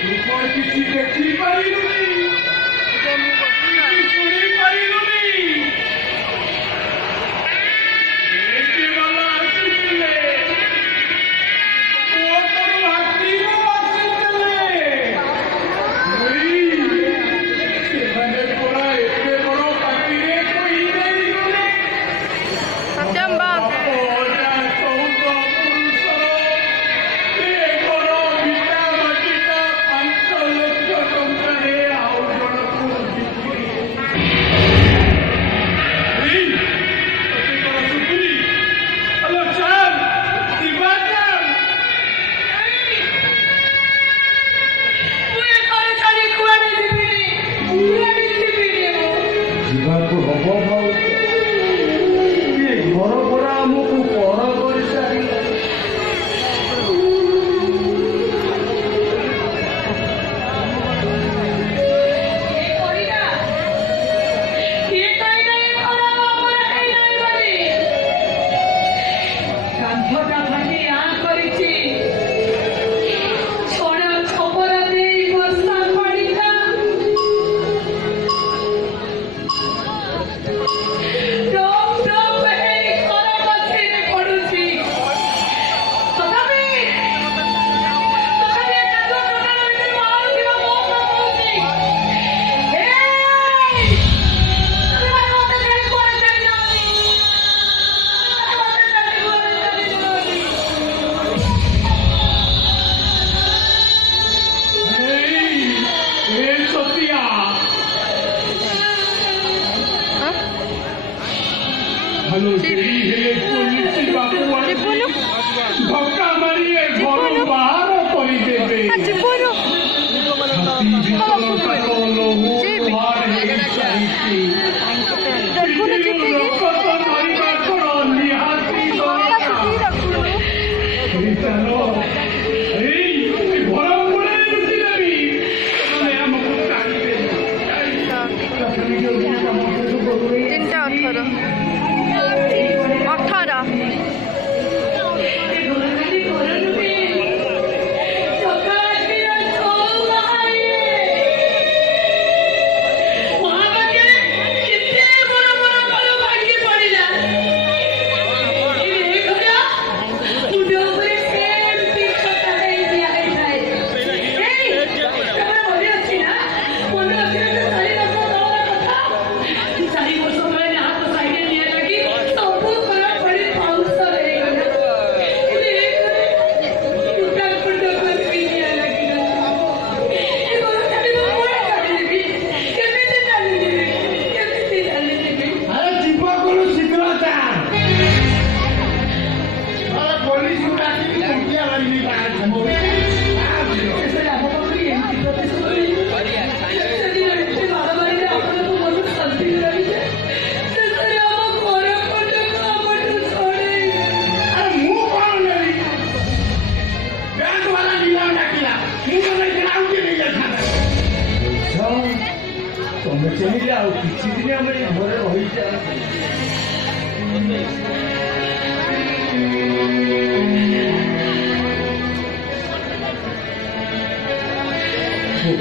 କିଛି ଦେଖିପାରିଲୁନି, କିଛି ଶୁଣିପାରିଲୁନି। ଏଇଠି ଗଲା ଆସିଥିଲେ, କୋର୍ଟରୁ ହାକିମ ଆସିଥିଲେ। ସେମାନେ ପରା ଏତେ ବଡ଼ ପାଟିରେ କହିଦେଇଗଲେ। ଯିବାକୁ ହବ ଘର ପରା ଆମକୁ ପର କରିସାରିଲା। हेलो तेरी हेले पुलिस बाबू धक्का मारिए घर बाहर कर देबे। ତମେ ଚାହିଁଲେ ଆଉ କିଛି ଦିନ ଆମେ ଘରେ ରହିଛେ।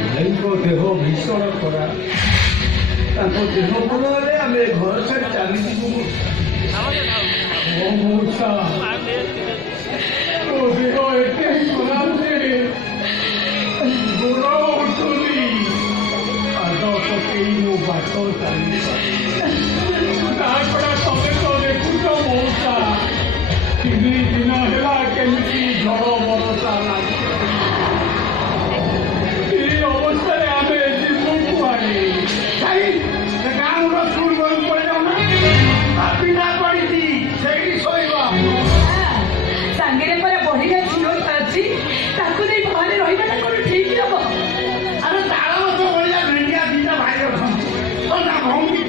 ଭାଇଙ୍କ ଦେହ ଭୀଷଣ ଖରାପ, ତାଙ୍କ ଦେହ ଭଲ ହେଲେ ଆମେ ଘର ଛାଡ଼ି ଚାଲିଯିବୁ। ମଉସା ତୋ ଦେହ ଏତେ ଖରାପ ଯେ ଗୋଡ଼ ଉଠୁନି, ପାଦ ପକେଇ ମୋ ବାଟ ତାଛଡ଼ା ତମେ ତ ଦେଖୁଛ ମଉସା, 3 ଦିନ ହେଲା କେମିତି ଝଡ଼ ବରଷା ଲାଗୁଛି। ଏ ଅବସ୍ଥାରେ ଆମେ ଯିବୁ କୁଆଡ଼େ? ଗାଁର ସ୍କୁଲ ବନ୍ଦ କରିଯାଉନା, ପିଲା ପଡ଼ିଛି ସେଇଠି ଶୋଇବା। ସାଙ୍ଗରେ ପରେ ବଢିଆ ଝିଅ ଅଛି, ତାକୁ ନେଇ ଘରେ ରହିବାଟା କଣ ଠିକ ହବ? ଆରେ ତାଳ ଗଛ ଭଳିଆ ଭେଣ୍ଡିଆ ଦିଟା ଭାଇ ଅଛନ୍ତି, ଭଉଣୀ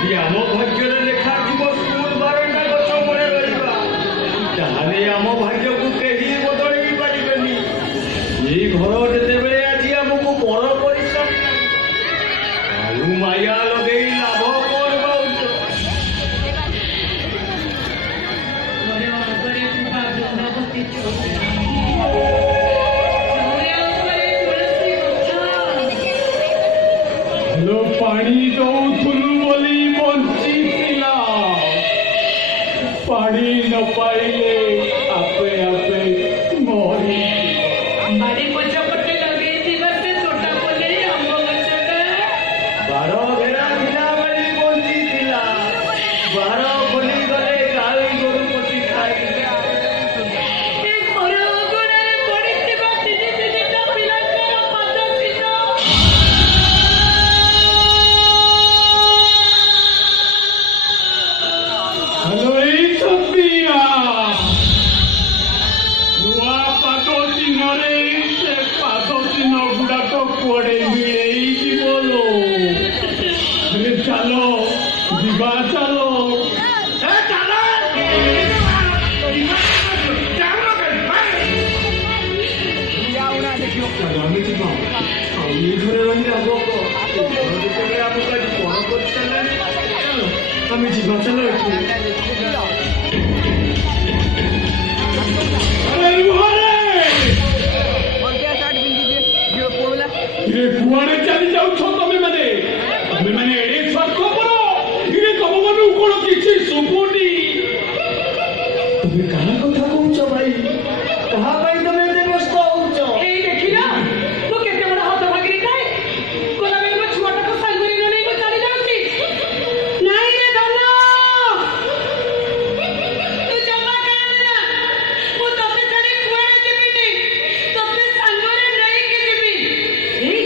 ଯଦି ଆମ ଭାଗ୍ୟରେ ଲେଖା ଥିବ ସ୍କୁଲ ବାରଣ୍ଡା ଗଛ ମୂଳେ ରହିବା, ତାହେଲେ ଆମ ଭାଗ୍ୟକୁ କେହି ବଦଳେଇ ପାରିବେନି। ଏଇ ଘର ଯେତେବେଳେ ଆଜି ଆମକୁ ବଡ଼ ପରିଶ୍ରମ ଆଉ ମାୟା ଲଗେଇ ଲାଭ କଣ ପାଉଛ? ଘର ଆଗରେ ଥିବା ବୃନ୍ଦାବତୀ ଚଉରା, ଚଉରା ଉପରେ ତୁଳସୀ ଗଛ। ପାଣି ଦଉଥିଲୁ ବୋଲି ବଞ୍ଚିଥିଲା, ପାଣି ନ ପାଇଲେ ଆପେ ଆପେ ମରି। ବାଡ଼ି ପଛପଟେ ଲଗେଇଥିବା ସେ ତୋଟା ପଲେଇ ଆମ୍ବ ଗଛଟା ବାର ଘେରା ଥିଲା ବୋଲି ବଞ୍ଚିଥିଲା, ବାର ଖୋଲିଗଲେ ଗାଈ ଗୋରୁ ପଟି ଖାଇଲେ। ଏ ଘର ଅଗଣାରେ ପଡ଼ିଥିବା ତିନି ତିନିଟା ପିଲାଙ୍କର ପାଦ ଚିହ୍ନ। ହ୍ୟାଲୋ, ଏଇ ସୋଫିଆ, ନୂଆ ପାଦ ଚିହ୍ନରେ ସେ ପାଦ ଚିହ୍ନ ଗୁଡାକ କୁଆଡ଼େ ମିଳେଇ ଯିବ ଲୋ। ହେଲେ ଚାଲ ଯିବା, ଚାଲ। ଆମେ ଯିବା, ଆଉ ଏଇ ଘରେ ରହିଲେ ହବ କଣ? ଯେତେବେଳେ ଆମକୁ ଆଜି ବଡ଼ କରିସାରିଲାଣି, ଚାଲ ଆମେ ଯିବା, ଚାଲ ଏଠୁ। କୁଆଡେ ଚାଲି ଯାଉଛ ତମେ ମାନେ? ତମେ ମାନେ ଏଡେ ସ୍ୱାର୍ଥପର, ଇରେ ତମ ମାନଙ୍କୁ କଣ କିଛି ଶୁଭୁନି? ତମେ କାହା କଥା କହୁଛ ଭାଇ? କାହା ପାଇଁ ତମେ ଏତେ ବ୍ୟସ୍ତ ହଉଛ? ଏଇ ଦେଖିଲ ମୁଁ କେତେ ବଡ଼ ହତଭାଗିନୀ ଥାଏ। ଗୋଲାମୀଙ୍କ ଛୁଆଟାକୁ ସାଙ୍ଗରେ ନ ନେଇ ମୁଁ ଚାଲି ଯାଉଛି। ନାଇଁ ରେ ଧନ, ତୁ ଜମା କାନ୍ଦନା। ମୁଁ ତତେ ଛାଡ଼ି କୁଆଡ଼େ ଯିବିନି, ତତେ ସାଙ୍ଗରେ ନେଇକି ଯିବି। ଏଇ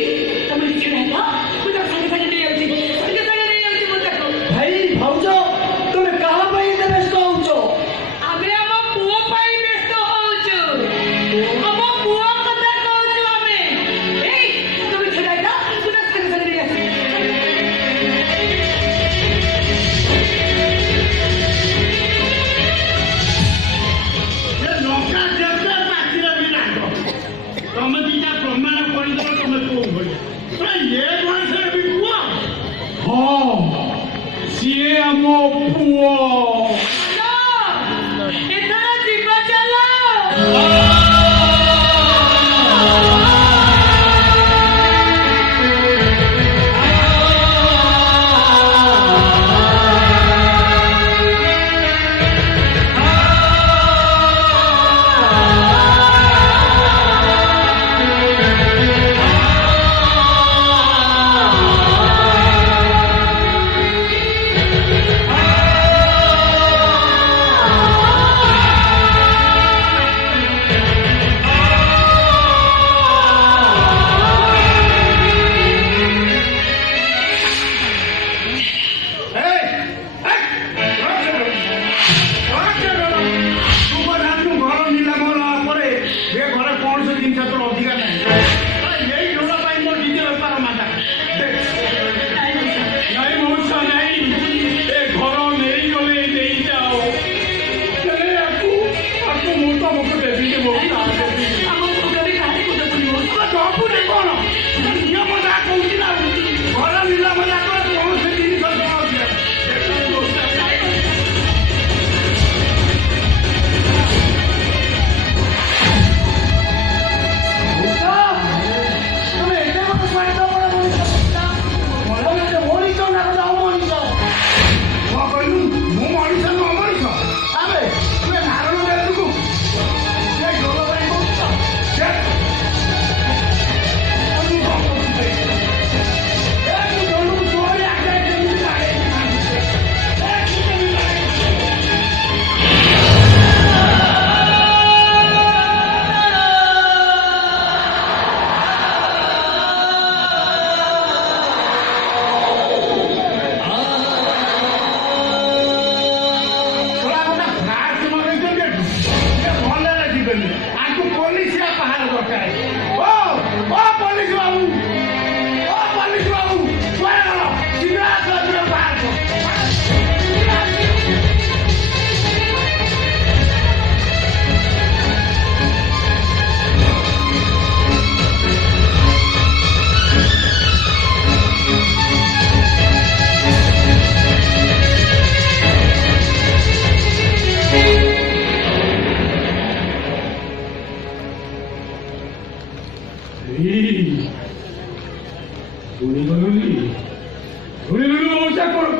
ତମେ ଛିଡ଼ା ହେଲ, ମୁଁ ତାକୁ ସାଙ୍ଗେ ସାଙ୍ଗେ ନେଇଯାଉଛି, ସାଙ୍ଗେ ସାଙ୍ଗେ ନେଇଯାଉଛି ମୁଁ ତାକୁ। ଭାଇ ଭାଉଜ, ତମେ କାହା ପାଇଁ ଏତେ ବ୍ୟସ୍ତ ହଉଛ? ଆମେ ଆମ ପୁଅ ପାଇଁ ବ୍ୟସ୍ତ ହଉଛୁ। ଆମ ପୁଅ କଥା କହୁଛୁ ଆମେ। ଏଇ ତମେ ଛିଡ଼ା ହେଲ, ମୁଁ ତାକୁ ସାଙ୍ଗେ ସାଙ୍ଗେ ନେଇ ଆସିବି। ଲଙ୍କା ଯେତେ ପାଚିଲେ ବି ରାଗ। ତମେ ଦିଟା ପ୍ରମାଣ କରିଦେବ ତମେ କୋଉ ଭଳିଆ। ଏ ବୟସରେ ବି ପୁଅ? ହଁ, ସିଏ ଆମ ପୁଅ। ଚାଲ, ଏଥର ଯିବା ଚାଲ।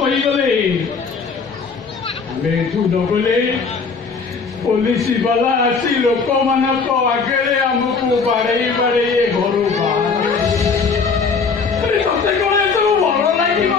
କହିଗଲେ ଆମେ ଏଠୁ ନଗଲେ ପୋଲିସ ବାଲା ଆସି ଲୋକମାନଙ୍କ ଆଗରେ ଆମକୁ ବାଡ଼େଇ ବାଡ଼େଇ ଘରୁ ବାହାରେ ତତେ କଣ ଏସବୁ ଭଲ ଲାଗିବ?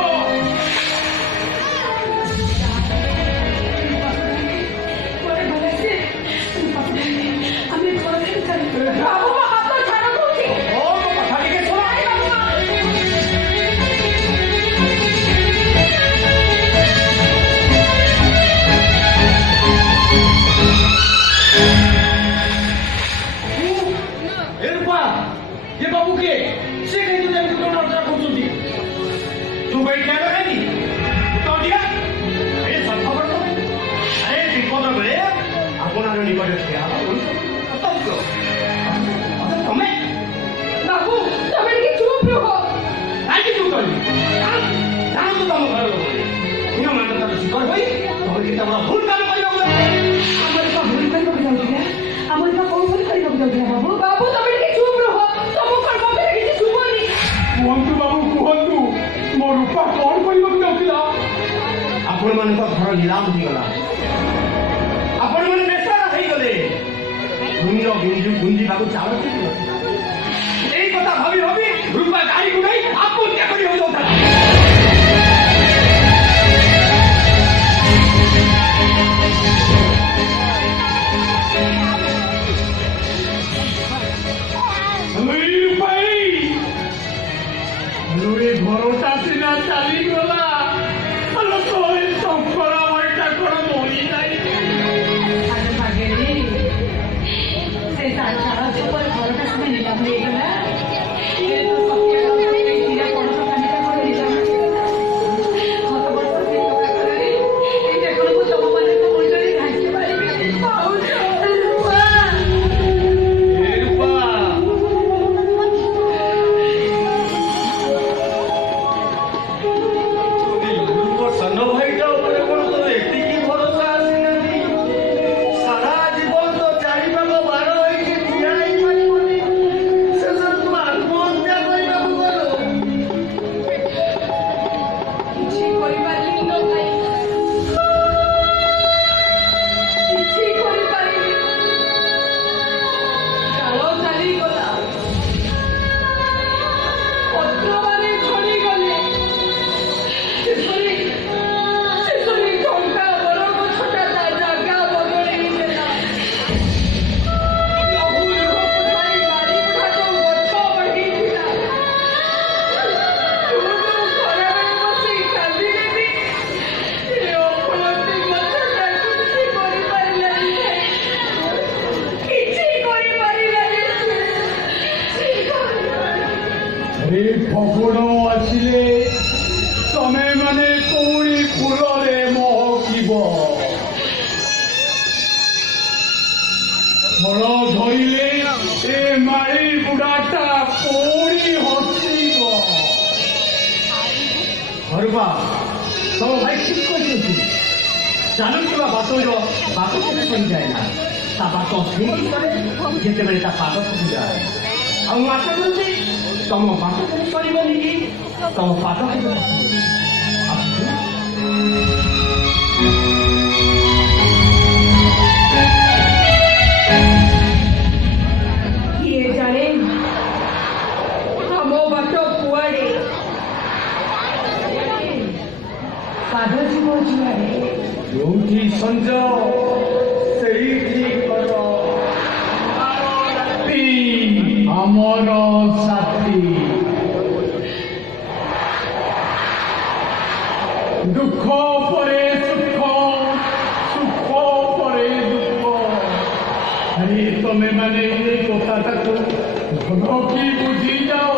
ये बाबू के से कहीं तो जाने को डॉक्टर को तू दी तू बैठ क्या करेगी तो दिया अरे सब खबर तो अरे विपद बड़े अपन आने निकल गया तब तो अरे तुम्हें बाबू तुम्हें की चुप रहो आज चुप कर जान तो तुम घर हो ये मानता तो कर भाई तुम्हें कितना बड़ा भूल काम कर लोगे हमारे का भूल कर लोगे जाओगे हमारे का कौन भूल कर लोगे जाओगे बाबू बाबू तुम्हें की चुप रहो କୁହନ୍ତୁ ବାବୁ କୁହନ୍ତୁ ମୋ ରୂପା କଣ କହିବାକୁ ଯାଉଥିଲା? ଆପଣମାନଙ୍କ ଘର ନିଲାମ ହୋଇଗଲା ଆପଣମାନେ ବେସାର ହେଇଗଲେ ଭୂମିର ଗୁଞ୍ଜିବାକୁ ଚାଉଳ ଏଇ କଥା ଭାବି ଭାବି ରୂପା ଗାଈକୁ ନେଇ ଆତ୍ମହତ୍ୟା କରିବାକୁ ଯାଉଥିଲା ଘରଟା ସିନା ଚାଲିଗଲା ଲୋକ ଶଙ୍କରା ବଇଟା କଣ ମରି ଯାଇ ସେ ଘରଟା ସିନା ନିଲାମ ହେଇଗଲା ଫଗୁଣ ଆସିଲେ ତମେ ମାନେ କୋଉଠି ଫୁଲରେ ମହକିବ ଫଳ ଧରିଲେ ଏ ମାଳି ବୁଢ଼ାଟା କୋଉଠି ହସିବ ହରୁବା ତମ ଭାଇ ଠିକ କହିଛନ୍ତି ଚାଲୁଥିବା ବାଟର ବାଟ କେବେ ସରିଯାଏ ନା ତା ବାଟ ସେମିତି କରେ ଯେତେବେଳେ ତା ପାଦ ଯାଏ ଆଉ ମୁଁ ଆଶା କରୁଛି ତମ ବାଟ କେବେ ସରିବନି କି ତମ ପାଦ କେବେ କିଏ ଜାଣେ ଆମ ବାଟ କୁଆଡ଼େ ପାଦ ଯିବ ଯୁଆଡ଼େ ଯୋଉଠି ସଞ୍ଜ ସେଇଠି କର ଆମର ସାଥୀ ଦୁଃଖ ପରେ ସୁଖ ସୁଖ ପରେ ଦୁଃଖ ଆରେ ତମେ ମାନେ ଏଇ କଥାଟାକୁ ଭଲ କି ବୁଝି ଯାଅ